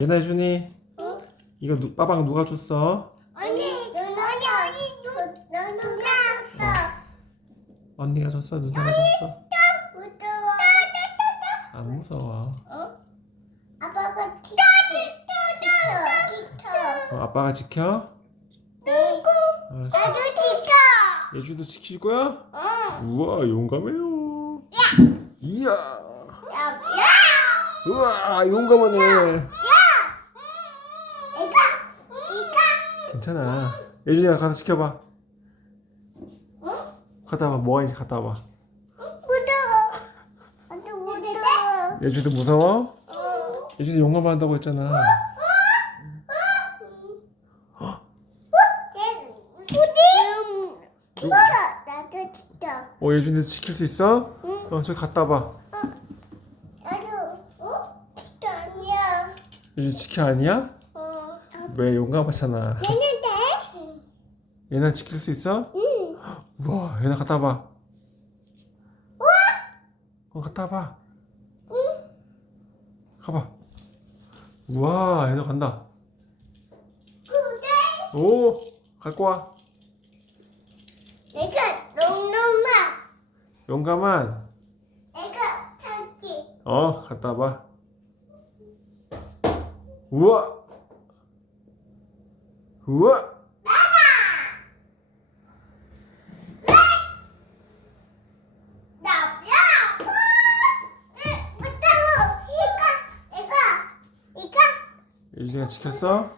예나 해준이 어? 이거 누, 빠방 누가 줬어? 언니, 언니, 언니, 누, 누가 언니가 줬어? 누나가 줬어? 무서워. 안 무서워 어? 아빠가 어, 아빠가 지켜? 누구? 알았어 나도 티터. 예준도 지킬 거야? 응. 우와 용감해요 이야 야, 야, 우와 용감하네 이거, 이거. 괜찮아 예준이가 가서 지켜봐 응? 갔다 와봐 뭐가 있는지 갔다 와봐 무서워. 무서워. 예준이도 무서워? 어. 예준이 용감한다고 했잖아 어디? 티터. 나도 티터. 어 예준이도 지킬 수 있어? 응. 어 저기 갔다 와봐 나도. 어? 티터 아니야. 예준이 지켜 아니야? 어. 왜 용감하잖아 얘는데? 얘나 지킬 수 있어? 응. 우와 얘나 갔다 와봐 어 갔다 와봐 가봐 우와 얘나 간다 그래? 오 갖고 와 내가 롱롱마. 용감한 내가 찾기. 어 갔다 와봐 우와 우와. 예준이가 지켰어?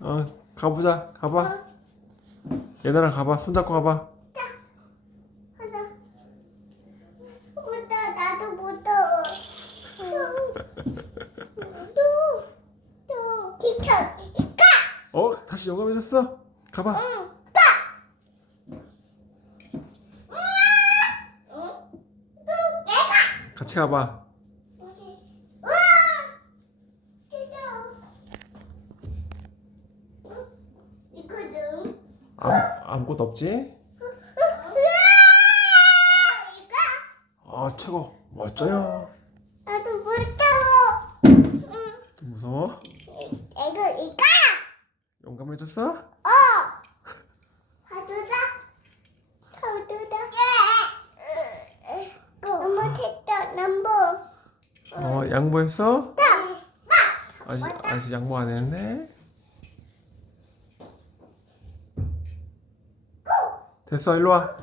어 가보자 가봐 얘나랑 가봐 손잡고 가봐 하나. 무서워, 나도 무서워. 또, 또, 티쳐, 이거. 어 다시 용감해졌어? 가봐 응. 같이 가봐? 아무, 아무것도 없지? 아 최고 멋져요 이거. 나도 무서워. 응. 또 무서워? 이- 이거, 이거. 용감해졌어? 어. 가두다. 가두다. 엄마 됐다. 남보. 어 양보했어? 딱. 아직 아직 양보 안 했네. 됐어 일로 와.